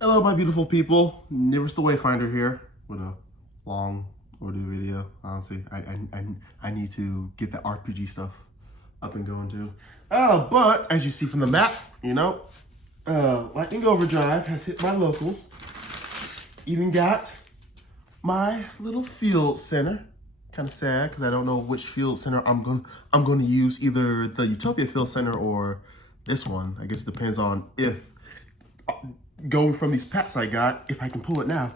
Hello, my beautiful people. Nearest the Wayfinder here with a long overdue video. Honestly, I need to get the RPG stuff up and going too. But as you see from the map, Lightning Overdrive has hit my locals. Even got my little field center. Kind of sad because I don't know which field center I'm going to use, either the Utopia Field Center or this one. I guess it depends on if going from these packs I got, if I can pull it now.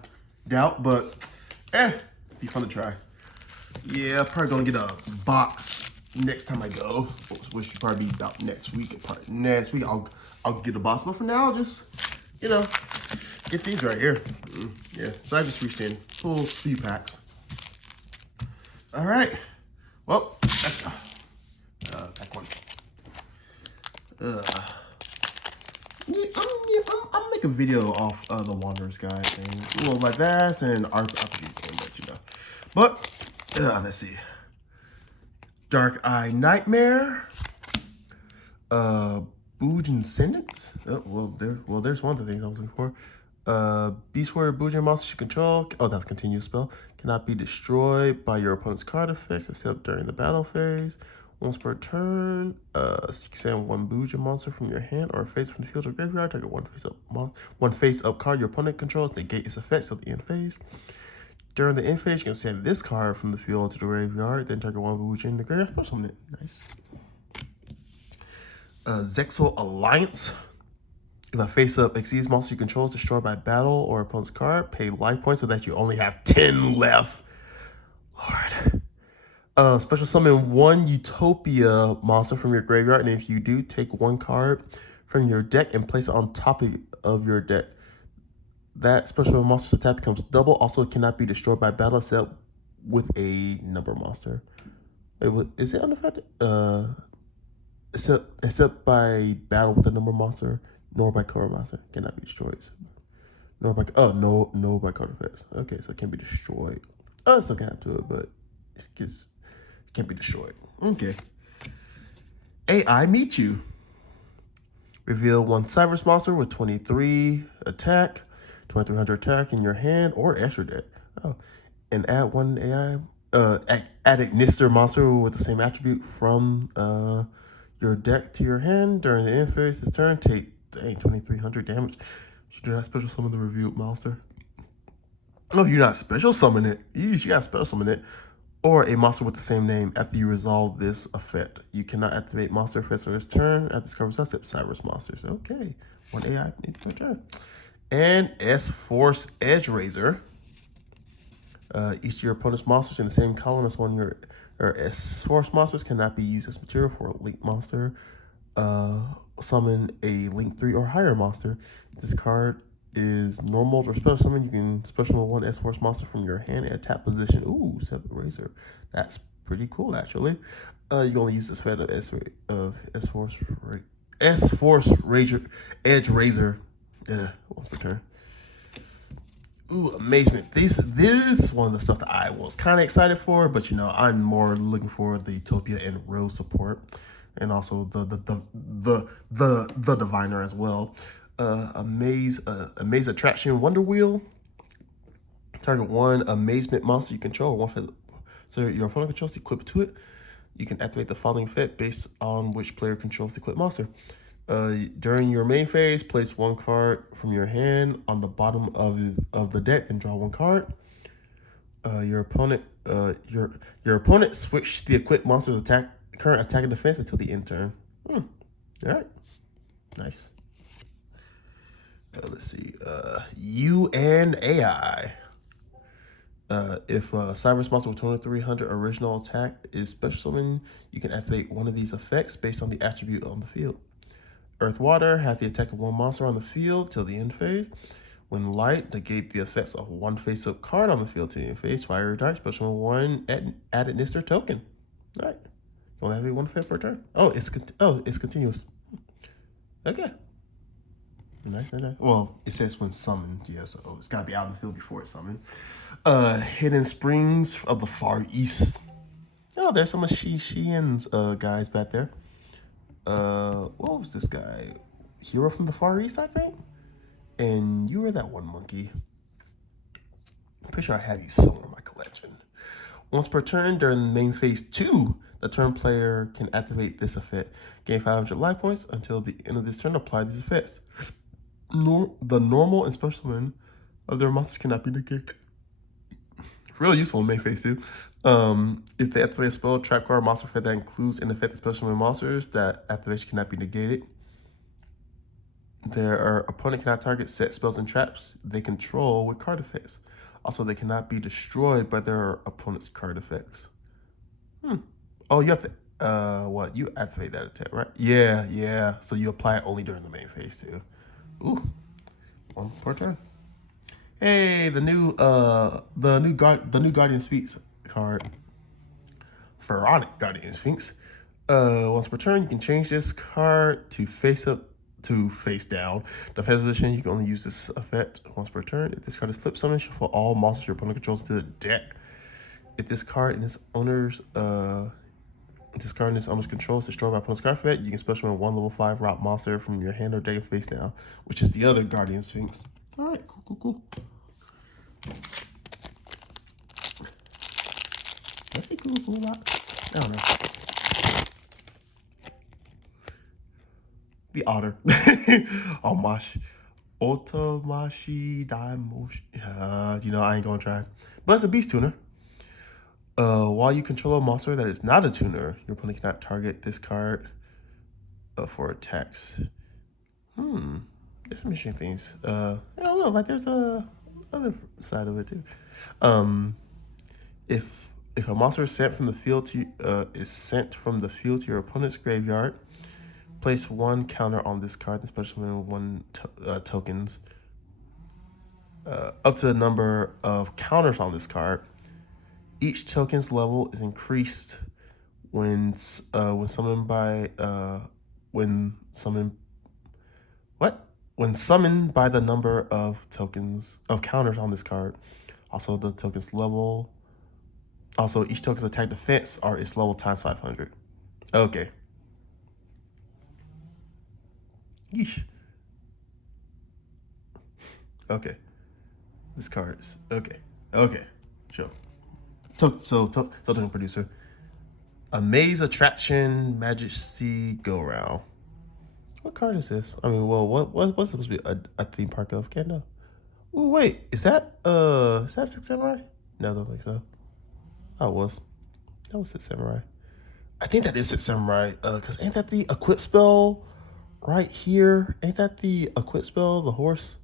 Doubt, but be fun to try. Yeah, probably gonna get a box next time I go, which should probably be about next week. Next week I'll get a box, but for now I'll just get these right here. Yeah, so I just reached in, full few packs. All right, well, let's go. Pack one. I'll make a video off the Wanderers guy thing. Well, like that and RPG thing, but you know. But let's see. Dark Eye Nightmare. Boojin Sentence. There's one of the things I was looking for. Beast Warrior Boojin monsters you control. Oh, that's a continuous spell. Cannot be destroyed by your opponent's card effects except during the battle phase. Once per turn, send one Boojin monster from your hand or face from the field or graveyard. Target one face-up card your opponent controls. Negate its effects till the end phase. During the end phase, you can send this card from the field to the graveyard. Then target one Boojin in the graveyard. Special summon it. Nice. Zexal Alliance. If a face-up exceeds monster you control is destroyed by battle or opponent's card, pay life points so that you only have 10 left. Lord. Special summon one Utopia monster from your graveyard, and if you do, take one card from your deck and place it on top of your deck. That special monster's attack becomes double. Also, it cannot be destroyed by battle except with a number monster. Is it unaffected? Except by battle with a number monster, nor by card monster. Cannot be destroyed. Nor by no by card effects. Okay, so it can be destroyed. Oh, it's still can do it, but it can't be destroyed. Okay. AI Meet You. Reveal one Cyrus monster with 23 attack, 2300 attack in your hand or extra deck. Oh, and add one AI. Add a Nister monster with the same attribute from your deck to your hand during the end phase this turn. Take 2300 damage. You do not special summon the revealed monster. Oh, you're not special summon it. You got special summon it. Or a monster with the same name after you resolve this effect. You cannot activate monster effects on this turn at this card except Cyrus monsters. Okay, one AI per turn. And S-Force Edge Razor. Each of your opponent's monsters in the same column as one of your S-Force monsters cannot be used as material for a Link monster. Summon a Link 3 or higher monster. This card is normal or special summon. You can special summon one S-Force monster from your hand at tap position. Ooh, Separate Razor. That's pretty cool, actually. You can only use this effect of S-Force Razor Edge Razor. Once per turn. Ooh, Amazement. This one of the stuff that I was kind of excited for, but you know, I'm more looking for the Utopia and Rose support, and also the Diviner as well. Amaze Attraction Wonder Wheel. Target one Amazement monster you control. So your opponent controls the equip to it. You can activate the following effect based on which player controls the equipped monster. During your main phase, place one card from your hand on the bottom of the deck and draw one card. Your opponent switch the equipped monster's current attack and defense until the end turn. All right, nice. Let's see. You and AI. If Cyrus monster with 2300 original attack is special summon, you can activate one of these effects based on the attribute on the field. Earth Water, have the attack of one monster on the field till the end phase. When light, negate the effects of one face-up card on the field till the end phase. Fire or Dark, special one added Nister token. All right. You only have one effect per turn. Oh, it's continuous. Okay. Nice. Well, it says when summoned, yeah, so it's gotta be out in the field before it's summoned. Hidden Springs of the Far East. Oh, there's some of Sheehan's guys back there. What was this guy? Hero from the Far East, I think? And you were that one monkey. I'm pretty sure I have you somewhere in my collection. Once per turn during main phase 2, the turn player can activate this effect. Gain 500 life points until the end of this turn. Apply these effects. The normal and special summon of their monsters cannot be negated. Real useful in main phase 2. If they activate a spell, trap card, monster effect that includes an effect of special summon monsters, that activation cannot be negated. Their opponent cannot target set spells and traps they control with card effects. Also, they cannot be destroyed by their opponent's card effects. Oh, you have to, what? You activate that attack, right? Yeah. So you apply it only during the main phase too. Ooh, one per turn. Hey, the new Guardian Sphinx card. Pharaonic Guardian Sphinx. Once per turn, you can change this card to face up to face down. Defense position, you can only use this effect once per turn. If this card is flip summoned, shuffle all monsters your opponent controls to the deck. If this card in its owner's control is destroyed by opponent's card effect, you can special summon one level 5 rock monster from your hand or deck face down, which is the other Guardian Sphinx. Alright, cool. Let's see cool rock. I don't know. The otter. Otomashi Daimoshi. I ain't gonna try. But it's a beast tuner. While you control a monster that is not a tuner, your opponent cannot target this card for attacks. There's some interesting things. I don't know, like there's a other side of it too. If a monster is sent from the field to your opponent's graveyard, place one counter on this card, especially when tokens. Up to the number of counters on this card. Each token's level is increased when summoned by the number of counters on this card. Also, the token's level. Also, each token's attack defense are its level times 500. Okay. Yeesh. Okay. This card is okay. Sure. Token producer. Amaze Attraction Majesty Go Round. What card is this? I mean, well, what's supposed to be a theme park of? Can't know. Oh wait, is that Six Samurai? No, I don't think so. Oh, that was Six Samurai. I think that is Six Samurai. Cause ain't that the equip spell right here? Ain't that the equip spell? The horse.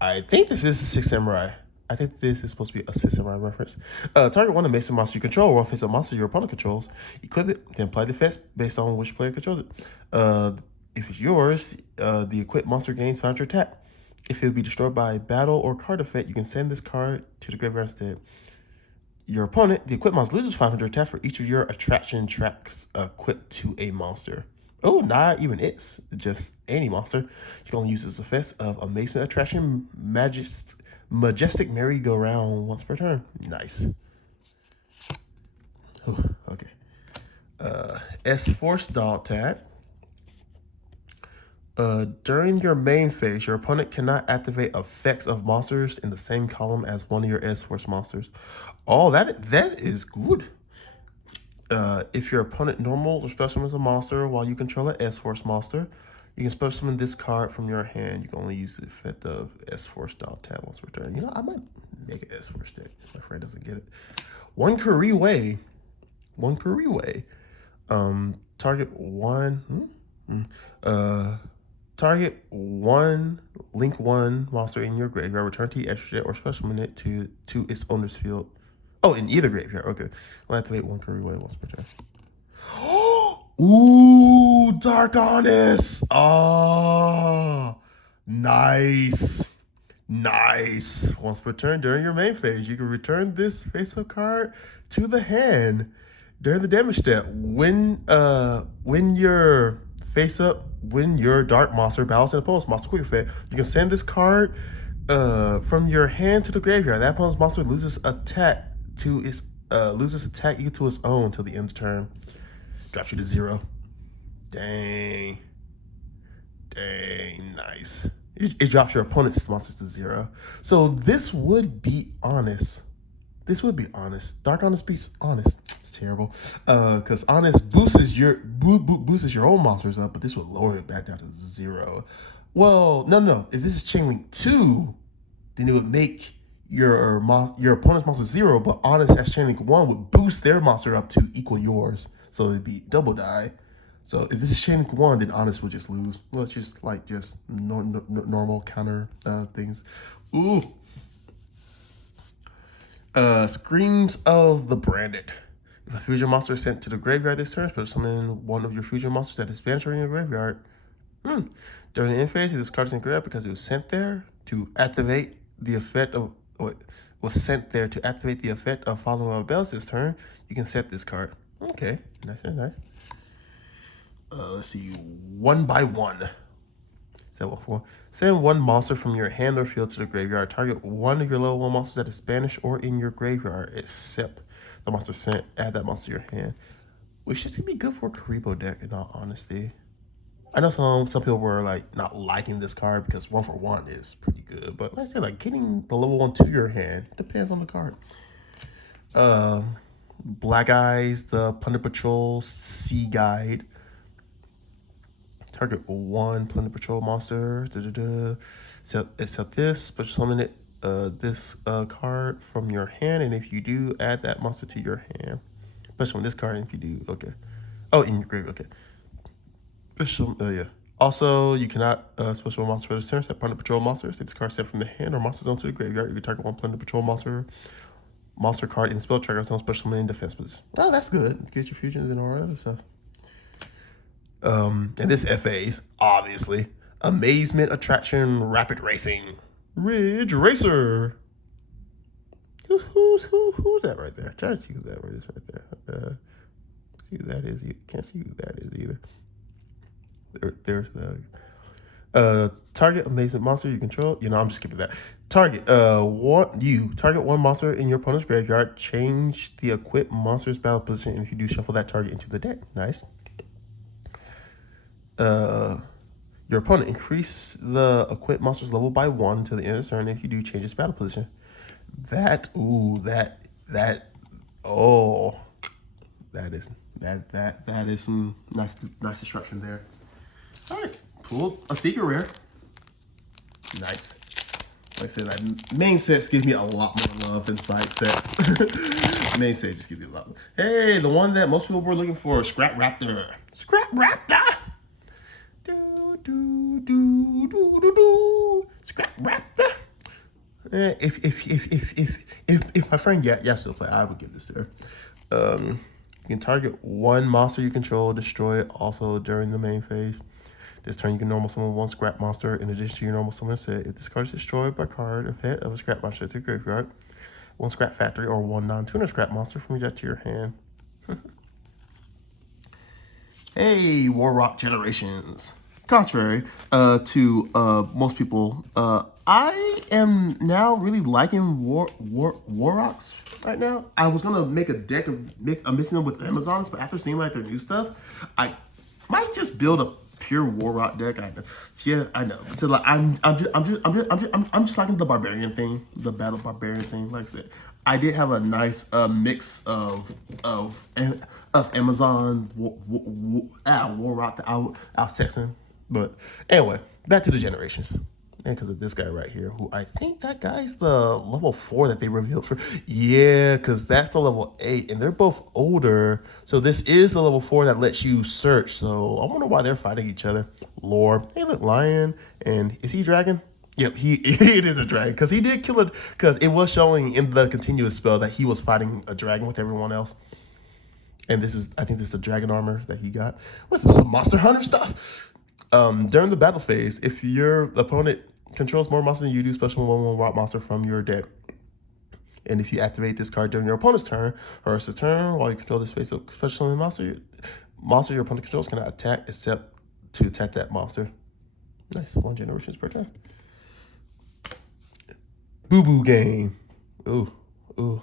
I think this is the Six Samurai. I think this is supposed to be a Six Samurai reference. Target one amazing monster you control, or face a monster your opponent controls. Equip it, then apply the effects based on which player controls it. If it's yours, the equipped monster gains 500 attack. If it will be destroyed by battle or card effect, you can send this card to the graveyard instead. Your opponent, the equipped monster, loses 500 attack for each of your attraction tracks equipped to a monster. Oh, not even it's just any monster. You can only use this effect of Amazement Attraction Majestic Merry-Go-Round once per turn. Nice. Ooh, okay. S-Force Dog Tag. During your main phase, your opponent cannot activate effects of monsters in the same column as one of your S-Force monsters. Oh, that is good. If your opponent normal or special summons a monster while you control an S-Force monster, you can special summon this card from your hand. You can only use the effect of S-Force Dog Tag once per turn. I might make an S-Force deck if my friend doesn't get it. One Kuriway. Target one link one monster in your graveyard, return to the extra or special summon it to its owner's field. Oh, in either graveyard. Okay. I'll activate one Kuriway once per turn. Ooh, Dark Honest. Oh, nice. Once per turn during your main phase, you can return this face-up card to the hand during the damage step. When your dark monster battles an opponent's monster quick effect, you can send this card from your hand to the graveyard. That opponent's monster loses attack equal to its own until the end of the turn. Drops you to 0. Dang, nice. It drops your opponent's monsters to 0. So this would be honest. This would be honest. Dark Honest beats honest. It's terrible. Because honest boosts your own monsters up, but this would lower it back down to 0. Well, no. If this is Chain Link 2, then it would make your opponent's monster 0, but honest as Chain Link 1 would boost their monster up to equal yours. So it'd be double die. So if this is Chain Link 1, then honest will just lose. Well, it's just like normal counter things. Ooh. Screams of the Branded. If a fusion monster is sent to the graveyard this turn, special summon one of your fusion monsters that is banished in your graveyard. During the end phase, this card is in graveyard because it was sent there to activate the effect of following bells this turn. You can set this card. Okay, nice. Let's see, 1 by 1. Is that 1-4? Send one monster from your hand or field to the graveyard. Target one of your level 1 monsters that is banished or in your graveyard, except the monster sent. Add that monster to your hand. Which is gonna be good for a Karibo deck, in all honesty. I know some people were like not liking this card because 1-for-1 is pretty good, but like I said, like getting the level 1 to your hand depends on the card. Black Eyes, the Plunder Patrol Sea Guide. Target 1 Plunder Patrol monster. Except this, special summon it. This card from your hand, and if you do, add that monster to your hand. Special summon this card, and if you do, okay. Oh, in your grave, okay. Yeah. Also, you cannot special monster for this turn. Set Plunder Patrol monsters. Take this card sent from the hand or monster zone to the graveyard. You can target 1 Plunder Patrol monster card in spell tracker zone, special summon in defense position. Oh, that's good. Get your fusions and all that other stuff. And this FA's obviously Amazement, Attraction, Rapid Racing, Ridge Racer. Who's that right there? Try to see who that is right there. See who that is. You can't see who that is either. There's the target Amazement monster you control. You know, I'm just skipping that. Target target one monster in your opponent's graveyard. Change the equipped monster's battle position, and if you do, shuffle that target into the deck. Nice. Your opponent increase the equipped monster's level by 1 to the end of the turn. If you do, change its battle position. That is some nice destruction there. All right, pull a secret rare. Nice. Like I said, that main sets give me a lot more love than side sets. Main set just give me a lot. Hey, the one that most people were looking for, Scrap Raptor. Scrap Raptor. Scrap Raptor. If my friend still play, I would give this to her. You can target 1 monster you control, destroy it also during the main phase. This turn you can normal summon 1 scrap monster in addition to your normal summon set. If this card is destroyed by card effect of a scrap monster to the graveyard, 1 scrap factory or 1 non-tuner scrap monster from your deck to your hand. Hey, War Rock Generations. Contrary to most people, I am now really liking War Rocks right now. I was gonna make a deck of mixing them with Amazons, but after seeing like their new stuff, I might just build a pure War Rock deck. I know. So like I'm just liking the barbarian thing, the battle barbarian thing. Like I said, I did have a nice mix of Amazon War Rock that I was texting. But anyway, back to the generations. And because of this guy right here, who I think that guy's the level 4 that they revealed for. Yeah, because that's the level 8, and they're both older. So this is the level 4 that lets you search. So I wonder why they're fighting each other. Lore. Hey, look, Lion. And is he dragon? Yep, it is a dragon. Because he did kill it. Because it was showing in the continuous spell that he was fighting a dragon with everyone else. And I think this is the dragon armor that he got. What's this, some Monster Hunter stuff? During the battle phase, if your opponent controls more monsters than you do, special 1/1 rock monster from your deck. And if you activate this card during your opponent's turn or it's a turn while you control this face of special summon monster your opponent controls cannot attack except to attack that monster. Nice, 1 generations per turn. Boo Boo game. Ooh,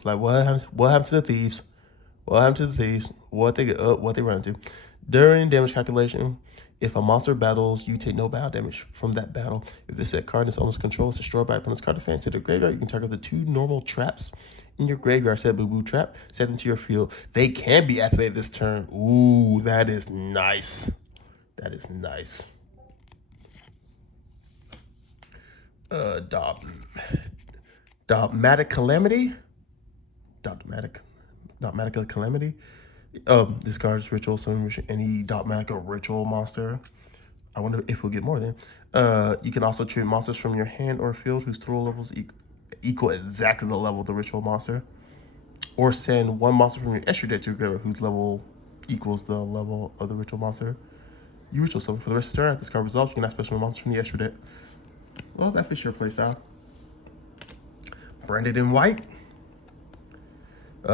like what happened to the thieves? What happened to the thieves? What they run into? During damage calculation, If a monster battles, you take no battle damage from that battle. If this set card in its owner's control is destroyed by opponent's card defense to the graveyard, you can target the 2 normal traps in your graveyard. Set Boo Boo Trap, set them to your field. They can be activated this turn. Ooh, that is nice. That is nice. Dogmatic Calamity. Dogmatic Calamity. Discards ritual, summon any dogmatic or ritual monster. I wonder if we'll get more then. You can also treat monsters from your hand or field whose total levels equal exactly the level of the ritual monster. Or send 1 monster from your extra deck to your graveyard whose level equals the level of the ritual monster. You ritual summon. For the rest of the turn, after this card resolves, you can add special monsters from the extra deck. Well, that fits your playstyle. Branded in white.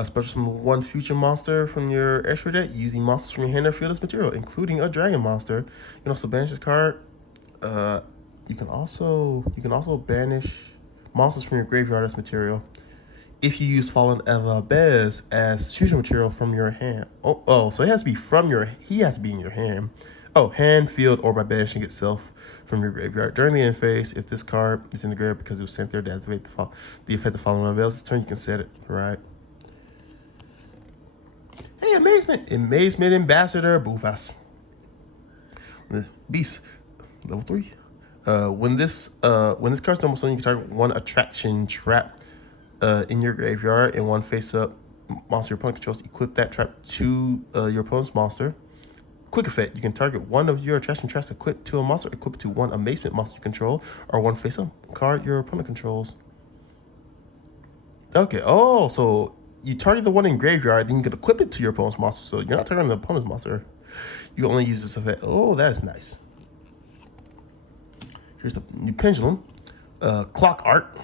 Special summon 1 future monster from your extra deck using monsters from your hand or field as material, including a dragon monster. You can also banish this card. You can also banish monsters from your graveyard as material. If you use Fallen Eva Bez as fusion material from your hand. So it has to be from your. He has to be in your hand. Hand, field, or by banishing itself from your graveyard. During the end phase, if this card is in the graveyard because it was sent there to activate the effect of Fallen Eva Bez, this turn you can set it right. Hey, Amazement Ambassador, Boofas. Beast, level 3. When this card's normal summon, you can target 1 attraction trap in your graveyard and 1 face-up monster your opponent controls. Equip that trap to your opponent's monster. Quick effect, you can target 1 of your attraction traps equipped to a monster, equipped to 1 amazement monster you control, or 1 face-up card your opponent controls. Okay, so you target the 1 in graveyard, then you can equip it to your opponent's monster. So you're not targeting the opponent's monster. You only use this effect. Oh, that is nice. Here's the new pendulum. Clock Art.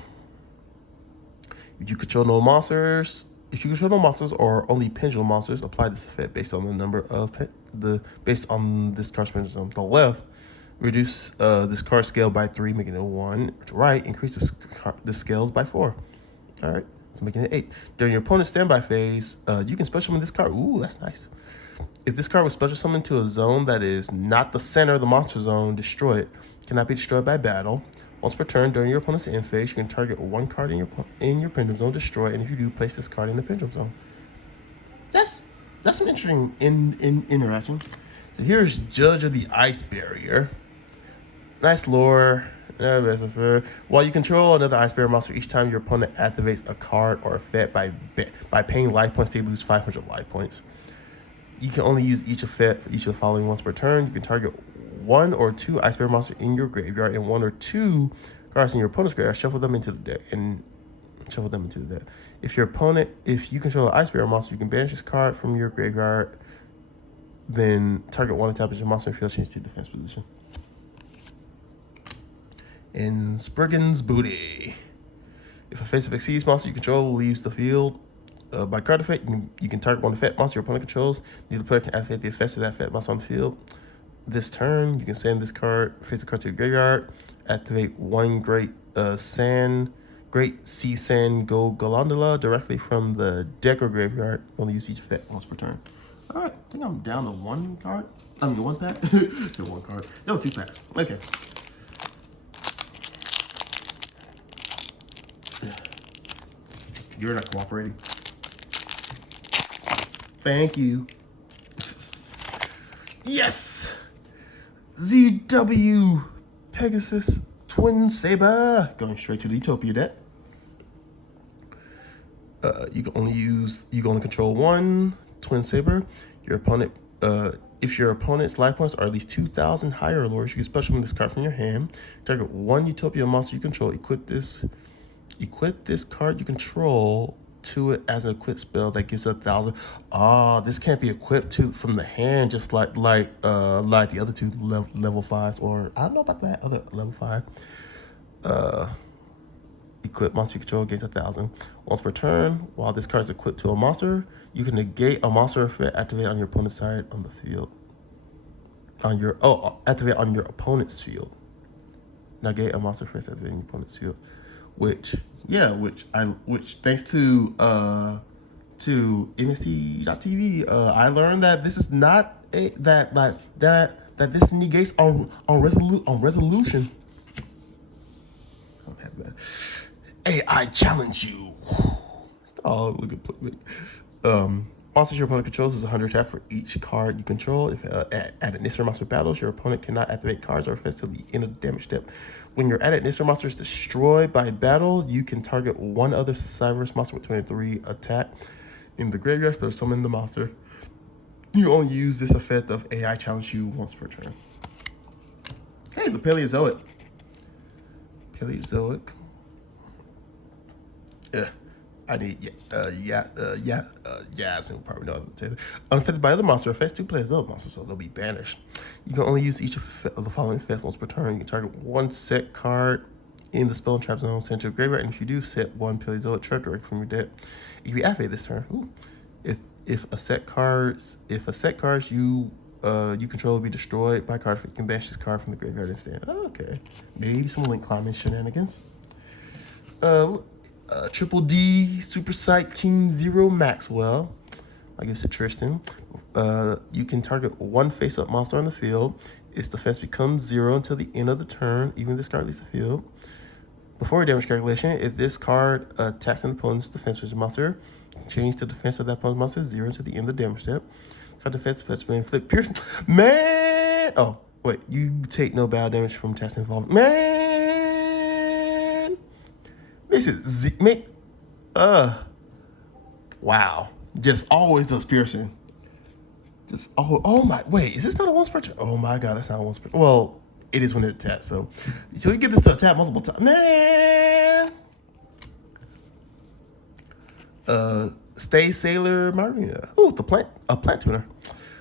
If you control no monsters or only pendulum monsters, apply this effect based on the number of based on this card's pendulum. To the left, reduce this card scale by 3, making it 1. To right, increase the scales by 4. All right, so making it 8. During your opponent's standby phase, you can special summon this card. Ooh, that's nice. If this card was special summoned to a zone that is not the center of the monster zone, destroy it. Cannot be destroyed by battle. Once per turn, during your opponent's end phase, you can target 1 card in your pendulum zone, destroy, and if you do, place this card in the pendulum zone. That's some interesting interaction. So here's Judge of the Ice Barrier. Nice lore. While you control another Ice Barrier monster, each time your opponent activates a card or effect by paying life points, they lose 500 life points. You can only use each effect for each of the following once per turn. You can target 1 or 2 Ice Bear monsters in your graveyard and 1 or 2 cards in your opponent's graveyard. Shuffle them into the deck. If you control an Ice Bear monster, you can banish this card from your graveyard. Then target 1 attack as your monster and field change to defense position. And Spriggan's Booty. If a face-up exceeds monster you control leaves the field by card effect, you can target 1 effect monster your opponent controls. Neither player can activate the effects of that effect monster on the field. This turn, you can send this card, face the card to your graveyard, activate 1 Great Sea Sand Go Gondola directly from the deck or graveyard. Only use each effect once per turn. All right, I think I'm down to 1 card. I mean, 1 pack. No, 1 card. No, 2 packs. Okay. You're not cooperating. Thank you. Yes! ZW Pegasus Twin Saber. Going straight to the Utopia deck. You can only control 1 Twin Saber. Your opponent, if your opponent's life points are at least 2,000 higher or lower, you can special summon this card from your hand. Target 1 Utopia monster you control. Equip this card you control to it as an equipped spell that gives 1,000. This can't be equipped from the hand, just like the other 2 level 5s, or I don't know about that other level 5. Equip monster you control gains 1,000. Once per turn, while this card is equipped to a monster, you can negate a monster effect activate on your opponent's side on the field. Activate on your opponent's field. Negate a monster effect activate on your opponent's field. Which thanks to NXT.TV, I learned that this is not that that this negates on resolution. Hey, I challenge you. Oh, look at monsters your opponent controls is 100 attack for each card you control. If at an instant monster battles, your opponent cannot activate cards or effects till the end of the damage step. When your added instant monster is destroyed by battle, you can target one other Cyberus monster with 23 attack in the graveyard, but summon the monster. You only use this effect of AI challenge you once per turn. Hey, the Paleozoic. Yasmin will probably know how to say it. Unaffected by other monster effects, 2 players other monsters, so they'll be banished. You can only use each of the following effects once per turn. You can target one set card in the spell and trap zone, send to a graveyard, and if you do, set one Paleozoic trap direct from your deck. It can be activated this turn. Ooh. If a set cards you control will be destroyed by card, you can banish this card from the graveyard instead. Oh, okay, maybe some link climbing shenanigans. Triple D Super Psych King Zero Maxwell. I guess it's Tristan. You can target one face-up monster on the field. Its defense becomes 0 until the end of the turn, even if this card leaves the field. Before damage calculation, if this card attacks an opponent's defense with a monster, change the defense of that opponent's monster 0 until the end of the damage step. Card defense may inflict piercing. Man! Oh, wait. You take no battle damage from attacks involved. Man! This is wow. Just always does piercing. Just oh my, wait, is this not a once per turn? Oh my god, that's not a once per. Well, it is when it attacks. So you get this to attack multiple times, man. Stay Sailor Marina. Ooh, a plant tuner.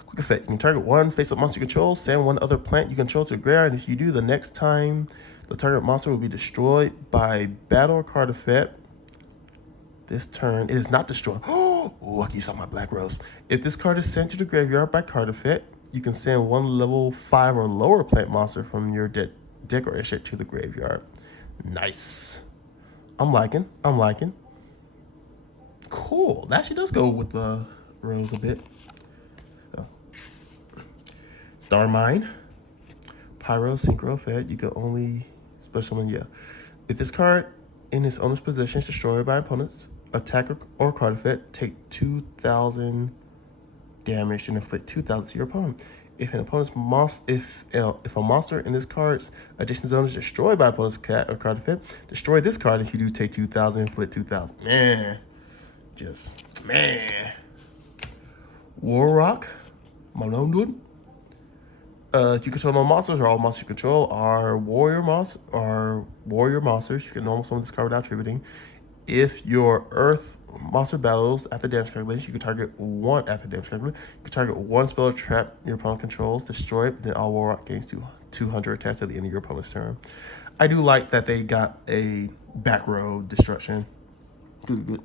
Quick effect: you can target one face-up monster you control, send one other plant you control to the graveyard, and if you do, the next time the target monster will be destroyed by battle or card effect. This turn, it is not destroyed. Oh, I can use all my Black Rose. If this card is sent to the graveyard by card effect, you can send one level 5 or lower plant monster from your deck or extra to the graveyard. Nice. I'm liking. Cool. That actually does go with the Rose a bit. So. Star Mine. Pyro, Synchro effect. You can only special summon, yeah. If this card in its owner's possession is destroyed by an opponent's attacker or card effect, take 2,000 damage and inflict 2,000 to your opponent. If an opponent's if a monster in this card's adjacent zone is destroyed by an opponent's cat or card effect, destroy this card. If you do, take 2,000 and inflict 2,000. Man. Warrock, Monondun. You control no monsters, or all monsters you control are warrior monsters. You can normal summon this card without attributing. If your Earth monster battles after damage calculation, you can target one spell or trap your opponent controls, destroy it, then all Warrock gains 200 attacks at the end of your opponent's turn. I do like that they got a back row destruction. Good.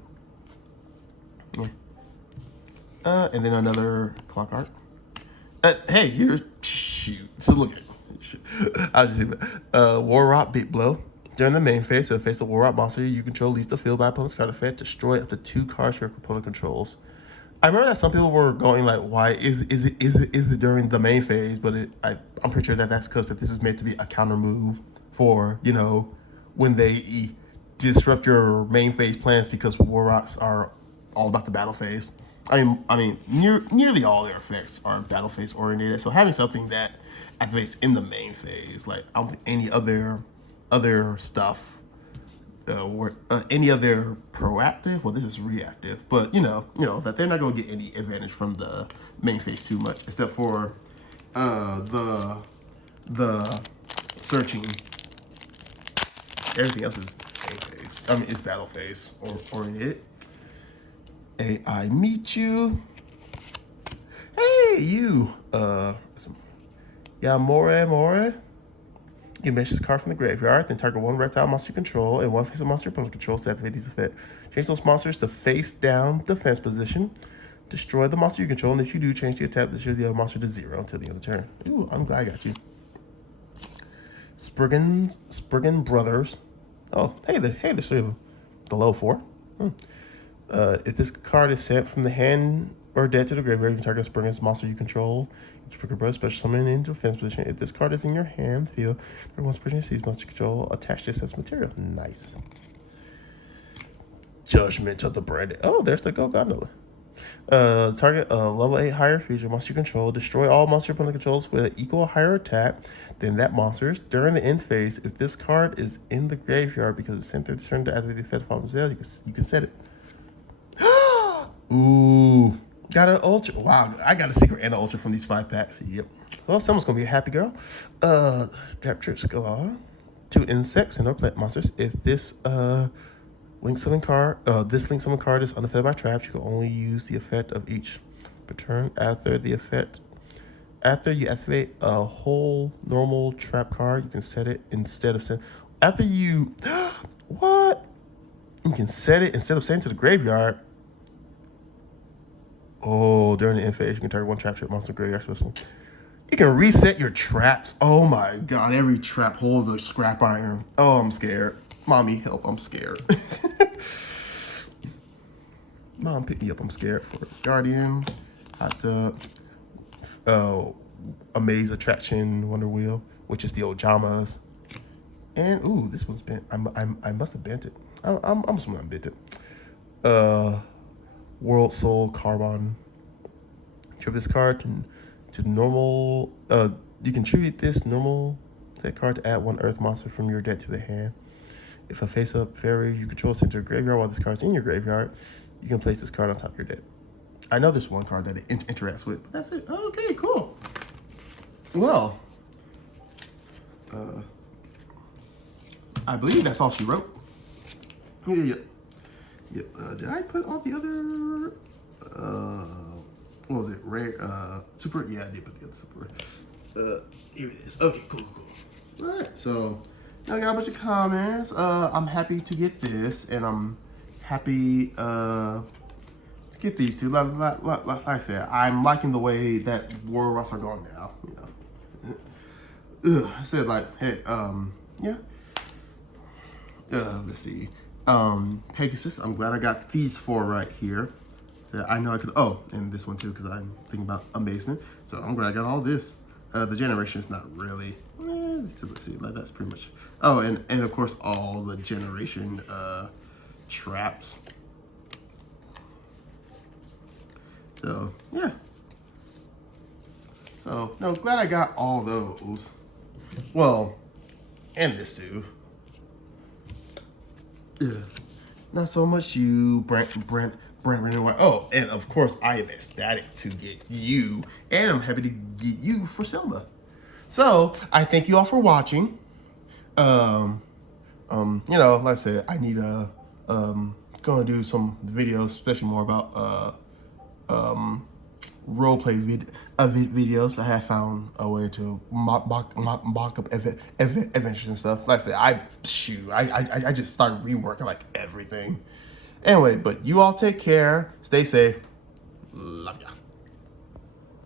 Yeah. And then another clock art. Hey, here's shoot. So look at it. I'll just leave it. Warrock Big Blow. During the main phase, so face the Warrock monster you control leaves the field by opponent's card effect. Destroy up to 2 cards your opponent controls. I remember that some people were going like, "Why is it during the main phase?" But I'm pretty sure that's because this is meant to be a counter move for when they disrupt your main phase plans, because Warrocks are all about the battle phase. I mean, nearly all their effects are battle phase oriented. So having something that activates in the main phase, like I don't think any other stuff, any other proactive. Well, this is reactive, but you know that they're not going to get any advantage from the main phase too much, except for the searching. Everything else is main phase. I mean, it's battle phase oriented. I meet you. Hey, you. More. You banish this card from the graveyard, then target one reptile monster you control and one face-up monster your opponent controls to activate these effects. Change those monsters to face-down defense position. Destroy the monster you control, and if you do, change the attack position of the other monster to 0 until the end of the turn. Ooh, I'm glad I got you. Spriggan Brothers. Oh, hey, there's 3 of them. The low 4. If this card is sent from the hand or dead to the graveyard, you can target a Springer's monster you control. Springer Bros. Special summon into defense position. If this card is in your hand, field, everyone's person sees monster control, attach this as material. Nice. Judgment of the Branded. Oh, there's the Go Gondola. Target a level 8 higher feature monster you control. Destroy all monster opponent controls with an equal or higher attack than that monster's during the end phase. If this card is in the graveyard because it's sent through the turn to after the effect follows themselves, you can set it. Ooh. Got an ultra. Wow, I got a secret and an ultra from these 5 packs. Yep. Well, someone's gonna be a happy girl. Capture Scalar. 2 insects and no plant monsters. If this link summon card, is unaffected by traps, you can only use the effect of each per turn. After you activate a whole normal trap card, you can set it instead of send. After you, what? You can set it instead of sending to the graveyard. Oh, during the end phase, you can target 1 trap ship monster graveyard special. You can reset your traps. Oh my god, every trap holds a scrap iron. Oh, I'm scared. Mommy, help, I'm scared. Mom, pick me up, I'm scared. For Guardian, Hot Tub, Amaze Attraction, Wonder Wheel, which is the Ojamas. And, ooh, this one's bent. I must have bent it. I'm assuming I bent it. World Soul Carbon. Tribute this card to normal. You can tribute this normal that card to add 1 Earth monster from your deck to the hand. If a face-up fairy you control is into a graveyard while this card's in your graveyard, you can place this card on top of your deck. I know there's one card that it interacts with, but that's it. Okay, cool. Well, I believe that's all she wrote. Yeah. Did I put all the other, what was it, rare, super? Yeah, I did put the other super rare. Here it is. Okay, cool. All right, so now I got a bunch of comments. I'm happy to get this, and I'm happy to get these two. Like I said, I'm liking the way that War Ross are going now. You know, I said like, hey, yeah. Let's see. Pegasus, I'm glad I got these 4 right here. So I know I could, and this one too, because I'm thinking about Amazement. So I'm glad I got all this. The generation is not really, let's see, that's pretty much, and of course all the generation traps. So, yeah. So, no, glad I got all those. Well, and this too. Yeah. Not so much you, Brent White. Oh, and of course I am ecstatic to get you, and I'm happy to get you for Selma. So I thank you all for watching. You know, like I said, I need gonna do some videos, especially more about roleplay videos. I have found a way to mock up adventures and stuff. Like I said, I just started reworking like everything. Anyway, but you all take care, stay safe, love ya.